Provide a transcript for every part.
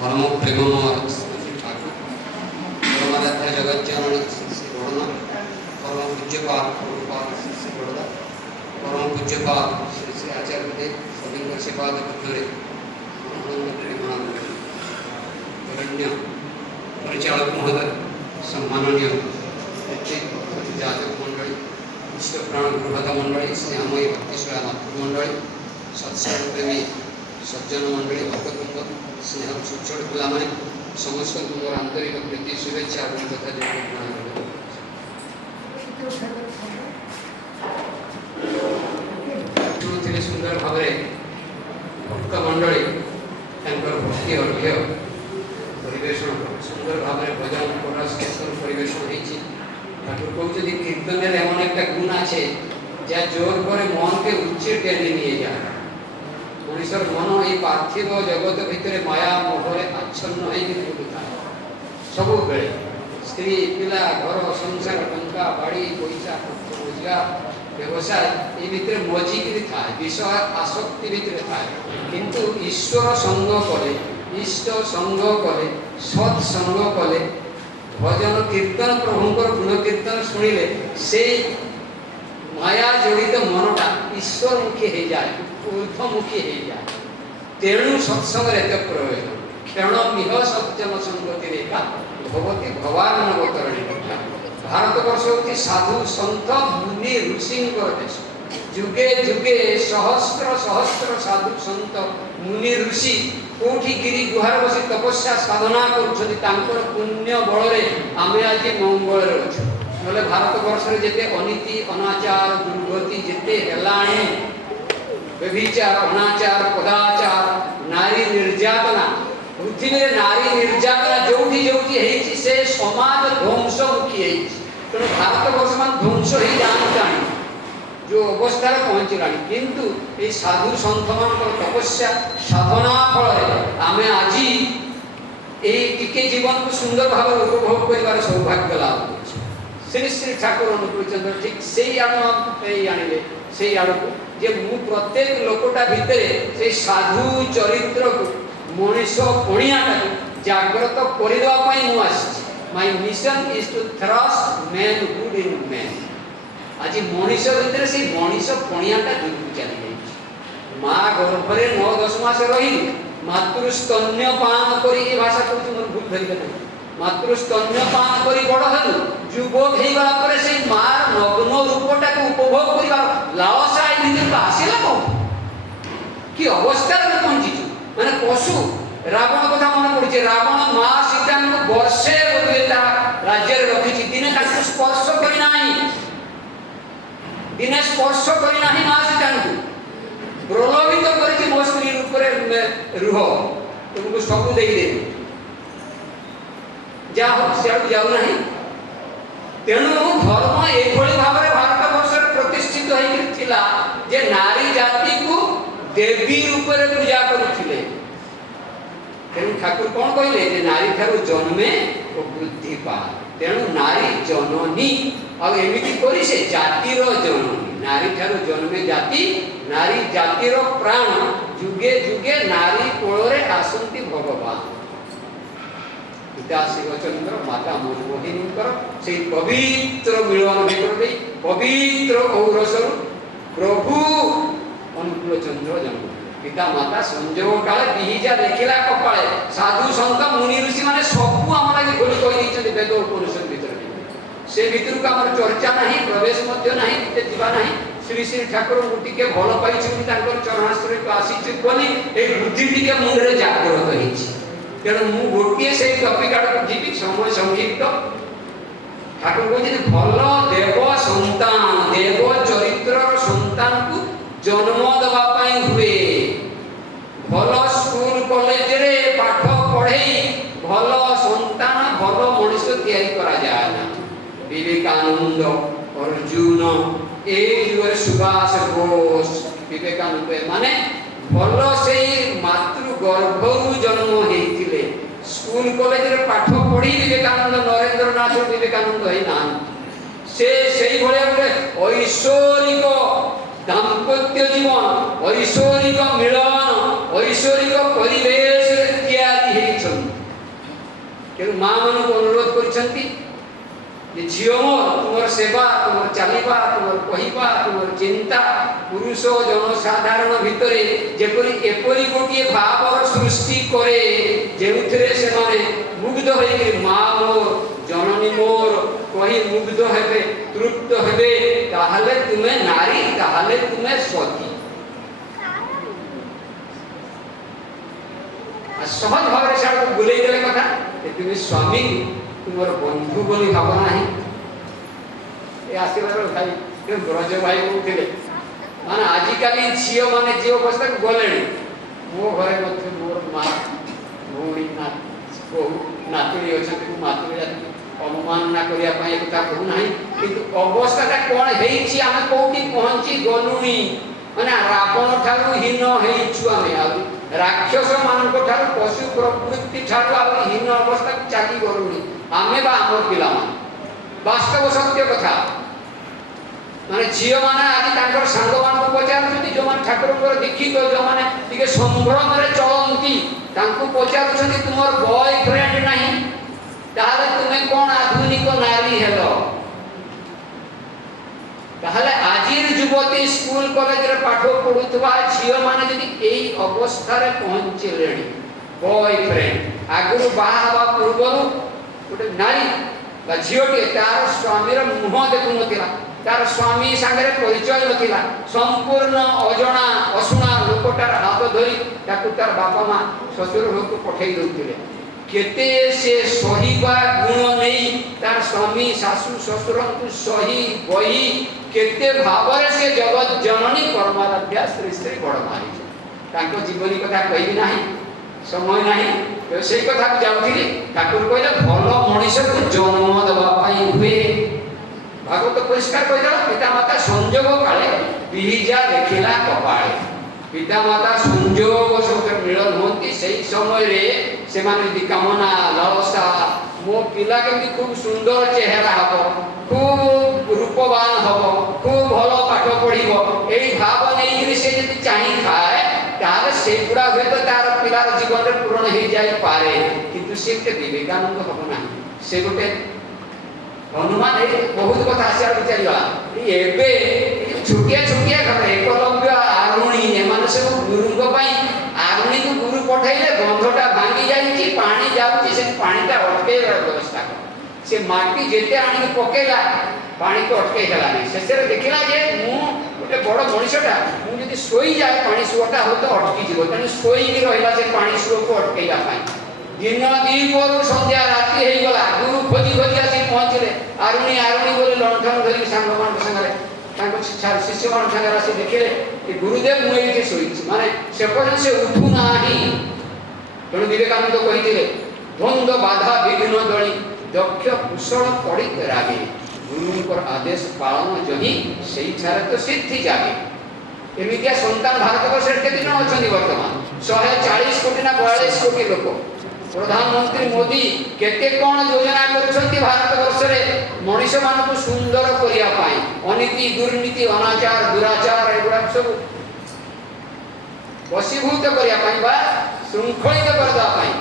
परम प्रेममय ठाकुर परमाराध्य जगज्जननी श्री गौरनाथ परम पूज्यपाद प्रभुपाद श्री गौरदा परम पूज्यपाद श्री श्री आचार्य देव सभी सेवाद बुद्धरे वरण्य परिचालक महोदय सम्माननीय जातक मंडली इष्ट प्राण गुरुभक्त मंडली स्नेहमयी भक्तिश्वरा मातृमंडली सत्संग प्रेमी सज्जन मंडली भक्तवृंद स्नेह छोट पिला माने समस्त आंतरिक प्रीति शुभेच्छा और कथा शुणुले सुंदर भाव भक्त मंडली भक्ति अर्घ्य परिवेशन सुंदर भाव भजन कोरस कीर्तन परिवेशन ठाकुर कहते कीर्तन एमन एक गुण आछे जा जोर करे मन के उच्चे टेने निये जाए मनुष्यर मन ये पार्थिव जगत भितर माया मोहरे आच्छन्न होता सब बेले स्त्री पिला घर संसार टंका बाड़ी पैसा रोजगार व्यवसाय ये भितर मजिकी था विषय आसक्ति भितर था किंतु ईश्वर संग कले इष्ट संग कले सत्संग कले भजन कीर्तन प्रभुंकर गुण कीर्तन शुणिले से माया जड़ित मनटा ईश्वर मुखी हो जाए ऊर्ध्वमुखी हो जाए तेणु सत्संग प्रयोजन क्षण मिह सज्जन संगति रेखा भगवती भवानवतरणी भारतवर्ष होती साधु सन्थ मुनि ऋषि देश जुगे जुगे सहस्र सहस्र साधु सन्त मुनि ऋषि कोठी गिरी गुहार बसी तपस्या साधना कर पुण्य बल आम आज मंगल अच्छे ना भारतवर्ष जिते अनीति अनाचार दुर्गति जिते हेलाणी व्यभिचार अनाचार पदाचार नारी निर्यातना पृथ्वी में नारी निर्यातना जोठी जोठी है से समाज ध्वंसमुखी है तेणु भारतवर्ष मान ध्वंस ही जाना जो अवस्था पहुँचला किंतु ये साधु सन्थ मान तपस्या साधना फल आम आज ये जीवन को सुंदर भाव उपभोग कर सौभाग्य लाभ श्री श्री ठाकुर अनुकूल चंद्र ठीक से आने से आड़ को जे मु प्रत्येक लोकटा भितर से साधु चरित्र को मनीष पणियाटा जागृत करने my mission is to thrust man good in man आज मनीष भितर से मनीष पणियाटा दूर चली जाए माँ गर्भरे 9-10 मास रही मातृस्तन्यपान करी भाषा कहूँ मोर भूल धरिबे नहीं मातृस्तन्यपान करी बड़ हलु युवक हो गला पर से मार नग्न रूपटा को उपभोग करिबार लालसा ए भितर आसिला को कि अवस्था में पहुंची माने पशु रावण कथा मन पड़े रावण माँ सीता को वर्षे बोलता राज्य रखी दिने ताको स्पर्श करी नाही दिने स्पर्श करी नाही माँ सीता को प्रलोभित करके मो स्त्री रूप रुह तुमको सब दे जाओ सियाड़ जाऊ नहीं तेणु धर्म एभली भाव में भारतवर्ष प्रतिष्ठित होता जे नारी जाति को देवी रूप में पूजा करुले तेणु ठाकुर कौन कहले जे नारी ठारू जन्मे और वृद्धि पाए तेणु नारी जननी और एमिति करी से जातिर जननी नारी ठारू जन्मे जाति नारी जातिर प्राण जुगे जुगे नारी कोଳରେ आसंती भगवान पिता शिवचंद्र माता मनमोहिनी से पवित्र मिलन भेट दे पवित्र औरसर प्रभु अनुकूल चंद्र जन्म पिता माता संजोग काले बिहिजा देखिला कपाले साधु संत मुनि ऋषि माने सबू आम लगे खोली कही वेद उपनिषद भीतर से भीतर को आम चर्चा नहीं प्रवेश श्री श्री ठाकुर टे भल पाई चरणाश्रय को आसी बोली बुद्धि टे मुंडे जागृत हो तेणु मु गोटे से टपिक आड़ जी समय संक्षिप्त ठाकुर कहते भल देव संतान देव चरित्र संतान को जन्म देवाई हुए भल स्कूल कॉलेज रे पाठ पढ़े भल संतान भल मनुष्य तैयारी करा जाए ना विवेकानंद अर्जुन ए युवर सुभाष घोष विवेकानंद माने भल से मातृ गर्भरु जन्म होते स्कूल कॉलेज रे पाठ पढ़ी विवेकानंद नरेंद्र नाथ विवेकानंद है ना से ऐश्वरिक दाम्पत्य जीवन ऐश्वरिक मिलन ऐश्वरिक परिवेश तैयारी माँ मान को अनुरोध कर झील मोर तुम सेवा तुम चलवा तुम कहवा तुम चिंता पुरुष जनसाधारण भितर जेपरी एपरी गोटे भाव सृष्टि करे जो से मुग्ध हो माँ मोर जननी मोर कही मुग्ध हेबे तृप्त हेबे ताहले तुमे नारी ताहले तुमे सती सहज भाव से बुले देले कथा तुम स्वामी तुम बंधु बोली भावना ही आशीर्वाद भाई ब्रज भाई कहते माने आजिकल झील मैंने जी अवस्था को गले मो घर मोर माँ भौणी बहु नातुणी अच्छे मातुरी अवमानना करने कहूना कि अवस्था कौन होमें कौटी पहुँची गलुणी मैंने रावण ठारू हीन होमें राक्षस मान पशु प्रवृत्ति ठारू हीन अवस्था चली गलुणी आम आम पिला वास्तव सत्य कथा माने झील मैंने आज सांग मान पचार जो ठाकुर दीक्षित जो मैंने संभ्रम चलती पचार तुम बॉयफ्रेंड नहीं ताहले तुम्हें कौन आधुनिक नारी हेलो ताहले आजिर युवती स्कूल कॉलेज रे पाठ पढुथबा झील माने जदि एई अवस्था रे पहुंचले बॉयफ्रेंड आगुरु बाहा पूर्वरु गोटे नारी बा झीलटी तार स्वामी रे मुह देखु नथिला तार स्वामी संगे परिचय नथिला संपूर्ण अजणा असुणा लोकटार हाथ धरी ताकु तार बापा मां ससुर लोक पठेई दउतिले केते से सहीबा गुण नहीं तार स्वामी सासु ससुर को सही बही केते भावरे से जगत जननी परमाराध्या श्री श्री बड़ मारी ताको जीवनी कथा कहबी नाही समय नाही तो सेई कथा को जाउथिले ठाकुर कहले भलो मनुष्य को जन्म देबा पई हुए भागवत परिष्कार कहला पिता माता संजोग काले बिहिजा देखिला कपाळे पिता माता संजोग सब मिलन होती सही समय रे से माने कामना लालसा मो पिला केमती खूब सुंदर चेहरा हबो खूब रूपवान हबो खूब भलो पाठ पढ़िबो एई भाव नै से जति चाहि खाए तार से गुडा होय तो तार पिलार जीवन रे पूर्ण हो जाई पारे किंतु से विवेकानंद हबो ना से गोटे हनुमान बहुत कथा आसार विचारिबा एबे छुटिया छुटिया घर एकलव्य आरुणी एमान सब गुरुଙ୍କ ପାଇଁ आरुणी को गुरु पठाइले बंधटा भांगी जाई पानी जाउची से पानीटा अटकेइबार व्यवस्था कर से माटी जेते आनी पकेला पानी को अटके गेला नहीं शेषरे देखिला जे मु गोटे बड़ मनुष्यटा मु जदि सोई जाए पानी सुअटा हो तो अटकी जीवो तने सोई की रहिला से पानी सुअ को अटकेइला पाई दिन दीपर संध्या राति हे गला गुरु खोजी खोजी आसी पहुंचले आरुणी आरुणी बोले लंठन धरी सांग मान संगे शिष्य मान संगे आसी देखिले कि गुरुदेव मु एठी सोईछि माने से पर से उठू नाही तेणु विवेकानंद कहिथिले द्वंद्व बाधा विघ्न दळी दक्ष कुशल पड़ी रागे गुरुंकर आदेश पालन जही सेई छारे तो सिद्धि जागे एमितिया संतान भारतवर्ष केते जण अछंती वर्तमान 140 कोटी ना 42 कोटी लोक प्रधानमंत्री मोदी केते कोन योजना करछंती भारतवर्ष रे मनुष्य मान को सुंदर करिया पाई अनीति दुर्नीति अनाचार दुराचार एगुडा सब वशीभूत करिया पाई बा श्रृंखलित करदा पाई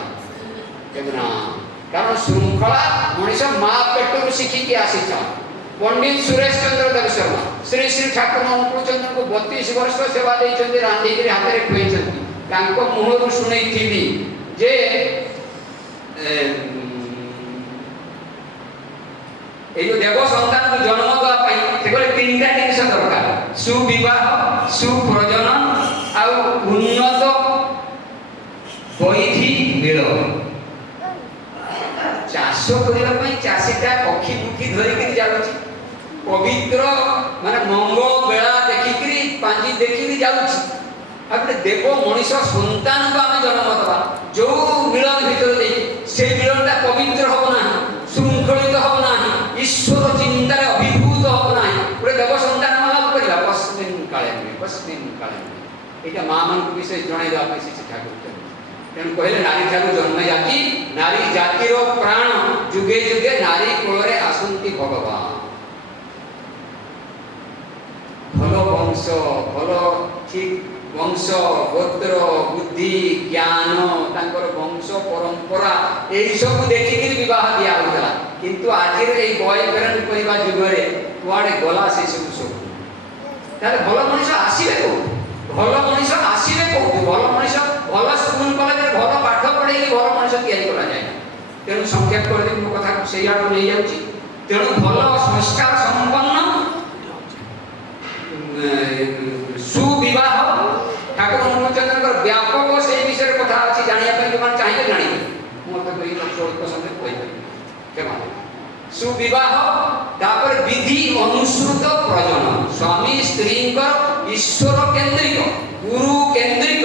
केना कारण श्रृंखला मनुष्य मां पेटु शिखी के आसी छ पंडित सुरेश चंद्र देव शर्मा श्री श्री ठाकुर अनुकूल चंद्र को 32 वर्ष सेवा देइछंती रांधी के हाथ रे खुएछंती तांको मुहरु सुनै थिबी जे देव सन्तान को जन्म देवा तीन टा जिन दरकार सुविवाह सुप्रजनन आउ उन्नत वैधि मिल चाष करने चाषीटा पक्षी पुखी धरिक जाऊँगी पवित्र माने मंगल बेला देखिक पांजी देखिक जाऊँगी देव मनीष सन्तान को आम जन्म दवा जो मिलन भीतर से मिलनटा पवित्र हम ना श्रृंखलित हम ना ईश्वर चिंतार अभिभूत हम ना गोटे देव सन्तान लाभ करवा पश्चिम काले यहाँ माँ मान विषय जन श्री ठाकुर तेणु कहले नारी ठाकुर जन्म जाति नारी जातिर प्राण जुगे जुगे नारी कोल आसंती भगवान भल वंश भल ठीक वंश गोत्र बुद्धि ज्ञान तांकर वंश परंपरा यही सब देखिक विवाह दिया होता किंतु आज बॉयफ्रेंड करवा जुगरे कुआड़े गला से सब भल मनीष आसवे कौ भल मनीष आसवे कौ भल मनीष भल स्कूल कॉलेज भल पाठ पढ़े भल मनीष या तेणु संक्षेप कर मो कथा से आड़ नहीं जाऊँगी तेणु भल संस्कार संपन्न सुविवाह ठाकुर मनोचंद्र व्यापक से विषय कथा अच्छी जानापी जो चाहिए जाने मतलब स्वल्प समय कह सुविवाह तापर विधि अनुसृत प्रजनन स्वामी स्त्री ईश्वर केन्द्रिक गुरु केन्द्रिक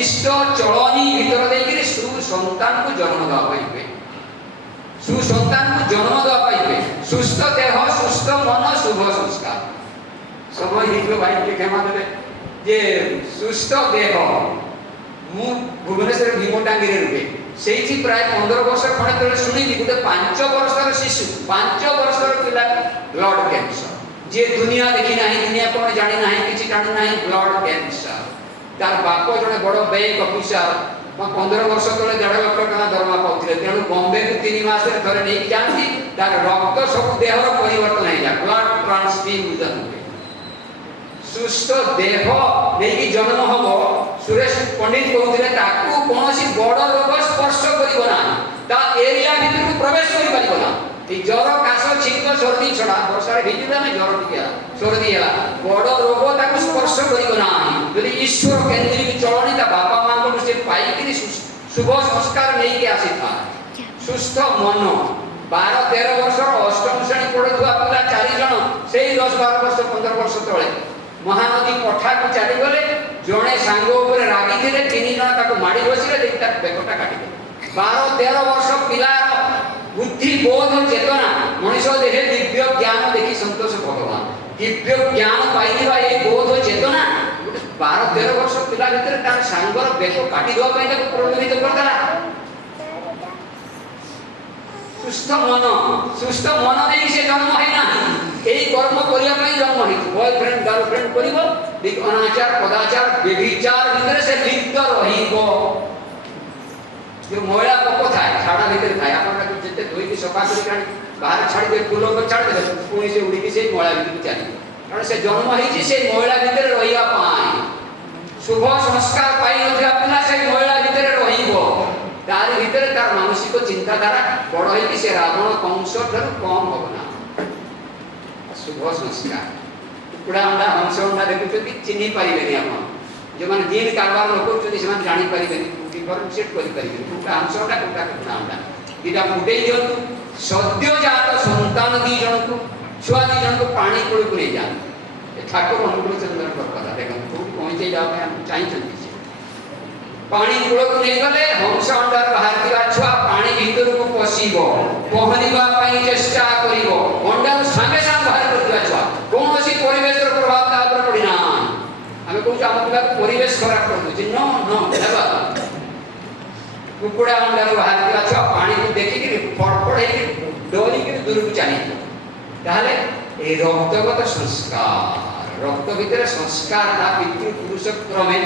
इष्ट चलनी भीतर देकर सुसंतान को जन्म देवाई सुसंतान को जन्म देवाई सुस्थ देह सुस्थ मन शुभ संस्कार समय हिजो भाई के क्षमा देवे जे सुस्थ देह मु भुवनेश्वर भीमटांगी रुहे से प्राय 15 वर्ष खड़े तले शुणी गोटे 5 वर्षर शिशु 5 वर्षर पिला ब्लड कैंसर जे दुनिया देखी ना दुनिया कौन जानी ना किसी जानी ना ब्लड कैंसर तार बाप जड़े बड़ बैंक अफिसर 15 वर्ष तले 1.5 लाख टका दरमा पाते तेणु बॉम्बे को 3 मास थे नहीं जाती तार रक्त सब देहर परिवर्तन हो जाए ब्लड ट्रांसफ्यूजन सुस्थ देह नहीं जन्म हम सुरेश पंडित कहते कौन बड़ रोग स्पर्श करना एरिया भितर प्रवेश कर जर काश छींक सर्दी छड़ा वर्षा भिजु ज्वर टिके सर्दी है बड़ रोग ताक स्पर्श करना यदि ईश्वर केन्द्रिक चलनी बापा माँ को पाई शुभ संस्कार नहीं आसी था सुस्थ मन 12-13 वर्ष अष्टम श्रेणी पढ़ुवा पिला 4 जन से 10-12 वर्ष 15 वर्ष तले महानदी पठा को चली गले जड़े सांग रागी थे 3 जन माड़ी बसले देखा बेकटा काटी 12-13 वर्ष पिलार बुद्धि बोध चेतना मनीष देखे दिव्य ज्ञान देखी संतोष भगवान दिव्य ज्ञान पाई बोध चेतना 12-13 वर्ष पिला भर तार सांगर बेक काटी देवाई प्रलोभित करदेला सुस्थ मन नहीं से जन्म है ना यही कर्म करने जन्म है बॉयफ्रेंड गर्लफ्रेंड कर अनाचार पदाचार व्यभिचार भीतर से लिप्त रहिबो जो महिला पक थाए छाड़ा भीतर थाए आप जिते धोई सफा कर बाहर छाड़ी दे फूल को छाड़ दे पुणी से उड़ी से महिला भीतर चली कारण से जन्म है से महिला भीतर रहिया पाई शुभ संस्कार पाई नथिया पिला से महिला भीतर रहिबो तार भीतर तार मानसिक चिंताधारा बड़ है से रावण कंस ठार कम होना शुभ संस्कार कुकुड़ा अंडा हंस अंडा देखुं चिन्ह पारे आप जो मैंने जीन कारबार लोग जापर डिफरेनसीएट करें कुकुड़ा हंस अंडा कुकुड़ा कुकुड़ा अंडा दुटा फुटे दिंतु सद्यजात संतान 2 जन को छुआ 2 जन को पानी कूल को नहीं जाए ठाकुर अनुकूल चंद्र कथा देखा पहुँचे जाए चाहिए पानी कूल को नहीं गले हंस अंडार बाहर छुआ पानी भीतर को पशिब पहरवा चेष्टा कर अंडार सागे सागे बाहर कर छुआ कौन परिवेश प्रभाव तापर पड़ना आम कौन आम पिला परिवेश खराब कर दूसरी नो नो कुकुड़ा अंडार बाहर छुआ पानी को देखिक फड़फड़ डरिक दूर को चली रक्तगत संस्कार रक्त भितर संस्कार पितृपुरुष क्रमे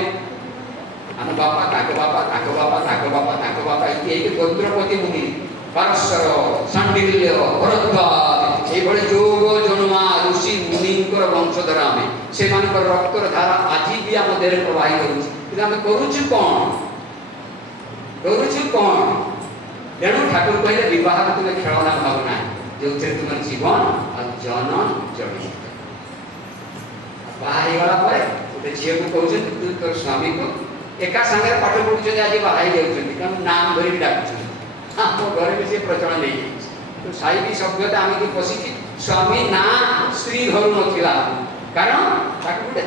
आम बापा ताको बापा ताको बापा ताको बापा ताको बापा ये गोत्रपति मुनि पारस्वर सांडिल्य भरद्वाज ये जोग जन्मा ऋषि मुनि वंशधर आम से रक्तर धारा आज भी आम देह प्रवाहित होमें करुचु कौन तेणु ठाकुर कहले विवाह तुम्हें खेलना भावना जो तुम जीवन और जनन जड़ित बाहर गोटे झील को कहते तोर स्वामी को एका संगे पाठ पढ़ुचे आज बाहर जाऊँ नाम धरिक डाकुच आम घर में से प्रचलन नहीं तो साहिबी सभ्यता आम पशिची स्वामी ना स्त्री घर ना कारण गोटे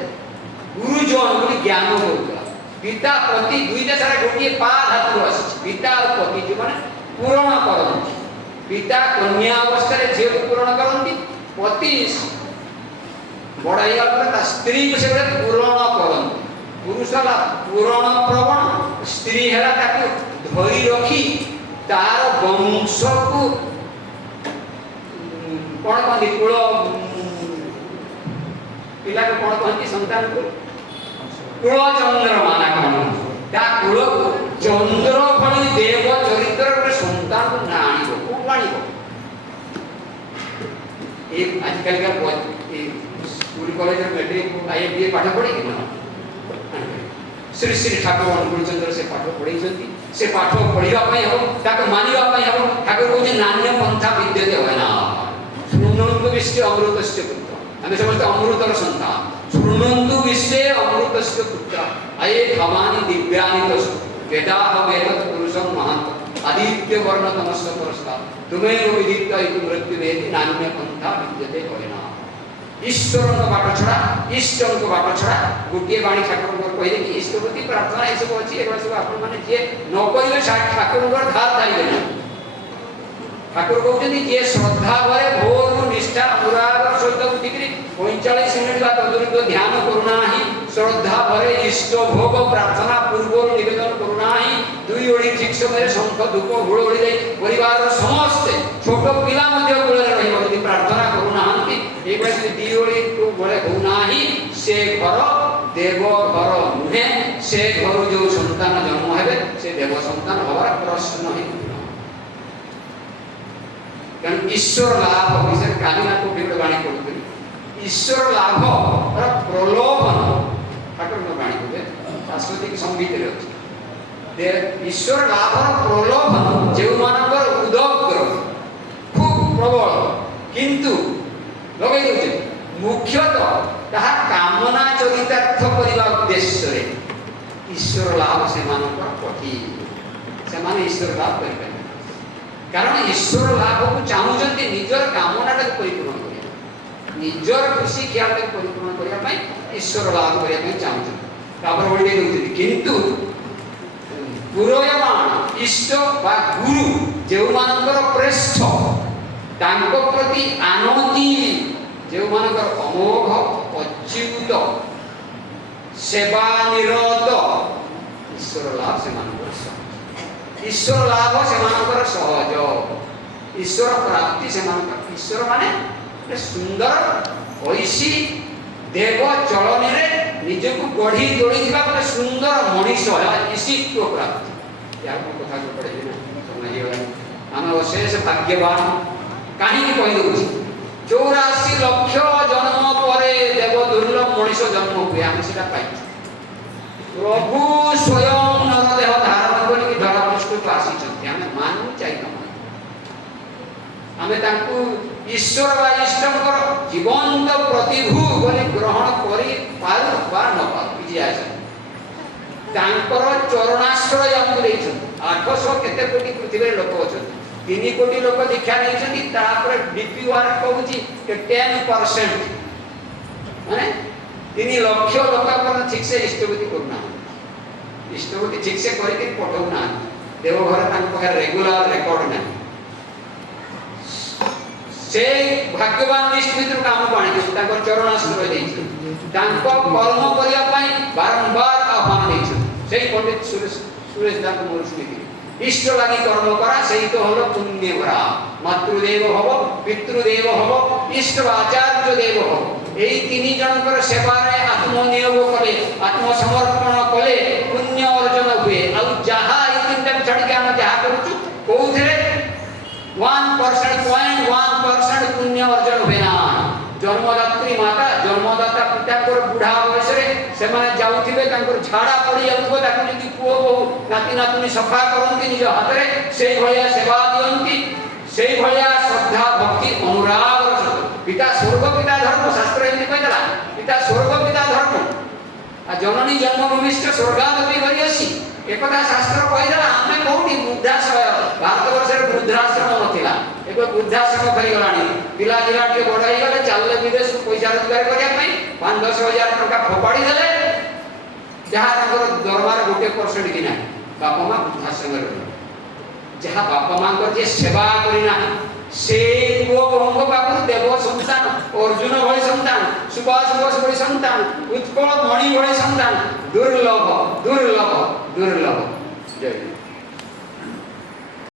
गुरुजन बोली ज्ञान दूसरा पिता पति दुईटा सारा गोटे पा धातु आसी पिता और पति जो मैंने पूरण करती पिता कन्या अवस्था झील को पूरण करती पति बड़ा ही स्त्री को से पूरण करती पुरुष पूरण प्रवण स्त्री है धरी रखी तार वंश को कौन कहती कूल पिला को कौन कहती संतान को कुल चंद्रमा ना कौन ता कुल चंद्र भली देव चरित्र रे संतान को ना आनिबो को आनिबो एक आजकल का स्कूल कॉलेज में मैट्रिक आईएमबीए पाठ पढ़े कि ना श्री श्री ठाकुर अनुकूल चंद्र से पाठ पढ़े से पाठ पढ़िया पई हो ताके मानिया पई हो ठाकुर को जे नान्य पंथा विद्यते होय ना शुणुन्तु विश्वे अमृतस्य पुत्र हमें समझते अमृतर संतान शुणुन्तु विश्वे अमृतस्य पुत्र अये भवानि दिव्यानि तस् वेदाः वेदत पुरुषं महंत आदित्य वर्ण तमस्य परस्ता तुम्हें विदित्य इति मृत्युवेति नान्य पंथा विद्यते होय ना ईश्वर को बाट छड़ा इष्ट को बाट छड़ा गोटे बाणी ठाकुर को कहले कि इष्टपति प्रार्थना ए सब अछि एबा सब आपण माने जे न कइले ठाकुर को धार दाइले ठाकुर कहते जे श्रद्धा भरे भोर निष्ठा अनुराग सहित उठिकरी 45 मिनिट बा तदुरित ध्यान करुणा ही श्रद्धा भरे इष्ट भोग प्रार्थना पूर्व निवेदन करुणा ही दुई ओडी ठीक समय शंख धूप हुळोळी दे परिवार समस्त छोट पिला मध्ये गोळे रहिबो प्रार्थना करुणा हंती एबा दी ओडी को गोळे होना ही से घर देव घर नुहे से घर जो संतान जन्म हेबे से देव संतान हवार प्रश्न ही कारण ईश्वर लाभ विषय कालिना को बिगड़ बाणी करते ईश्वर लाभ और प्रलोभन ठाकुर को बाणी करते सांस्कृतिक संगीत रे अछि दे ईश्वर लाभ और प्रलोभन जे मानकर उदग्र खूब प्रबल किंतु लगे दउचे मुख्यतः ताहा कामना चरितार्थ करिबा उद्देश्य रे ईश्वर लाभ से मानकर कठी से माने ईश्वर लाभ करिबा कारण ईश्वर लाभ को चाहूचंती निजर कामना को परिपूर्ण करिया निजर खुशी ख्याल को परिपूर्ण करिया पई ईश्वर लाभ करिया पई चाहूचंती तापर ओडी देउती किंतु पुरोयमान इष्ट बा गुरु जेउ मानकर श्रेष्ठ तांको प्रति आनंदी जेउ मानकर अमोघ अच्युत सेवा निरत ईश्वर लाभ से मानकर ईश्वर लाभ से मानकर सहज ईश्वर प्राप्ति से मानकर ईश्वर माने सुंदर ऐसी देव चलन रे निजको गढ़ी तोड़ी दिबा गोटे सुंदर मनीष ईशित्व प्राप्ति या को कथा को पड़े ना समझ गया हम अशेष भाग्यवान कहीं कहि दउछी 84 लाख जन्म परे देव दुर्लभ मनीष जन्म हुए हम सेटा पाई प्रभु स्वयं नरदेह धारण करी धरा पृष्ठ को आसी छथि हम मानू चाहिए हमें तांकु ईश्वर बा इष्टकर जीवंत प्रतिभू बोली ग्रहण करी पार बा न पार किछि आसे तांकर चरणाश्रय हम देइछन 800 केते कोटी पृथ्वी रे लोक अछन 3 कोटी लोक दीक्षा नेछन तापर डीपी वार कहूची के 10% माने 3 लाख लोक पर ठीक से इष्टपति करना इष्टपति ठीक से करके पठौना देव घर तांक पकर रेगुलर रिकॉर्ड ना से भाग्यवान लिस्ट भीतर काम पाणी तांकर चरणाश्रय देइछ तांको कर्म करिया पई बारंबार आह्वान देइछ सेही पंडित सुरेश दास मोरस्मी इष्ट लागि कर्म करा सेही तो हलो पुण्य भरा मातृदेव हब पितृदेव हब इष्ट आचार्य देव हब एई तीन जनकर सेवा रे आत्मनियोग कले आत्मसमर्पण कले पुण्य अर्जन हुए आ जहा ई तीनटा छडी के हम जहा करूछु कोउथरे 1% पुण्य अर्जन हुए ना जन्मदात्री माता जन्मदाता पिता को बुढ़ा बयस रे से माने जाउथिबे तांकर झाड़ा पड़ी जाउथबो ताकु जदी पुओ बहु नाती नातुनी सफा करंती निज हाथ रे सेही भलिया सेवा दियंती सेही भलिया श्रद्धा भक्ति अनुराग पिता स्वर्ग पिता धर्म शास्त्र एमती कहला पिता स्वर्ग पिता धर्म आ जननी जन्मभूमिष्ठ स्वर्गादपि गरियसी एकथा शास्त्र कहला हमें कोठी वृद्धाश्रय भारत वर्ष रे वृद्धाश्रम नथिला एबे वृद्धाश्रम करि गलानी पिला जिला के बढाई गले चालले विदेश पैसा रोजगार करिया पई 5-10 हजार टका फोपाडी देले जहा ताकर दरबार 1% कि ना बापा मां वृद्धाश्रम रे जहा बापा मां कर जे सेवा करिना से को भंग बापु देव संतान अर्जुन भଳି संतान सुभाष बोस भଳି संतान उत्कल मणि भଳି संतान दुर्लभ जय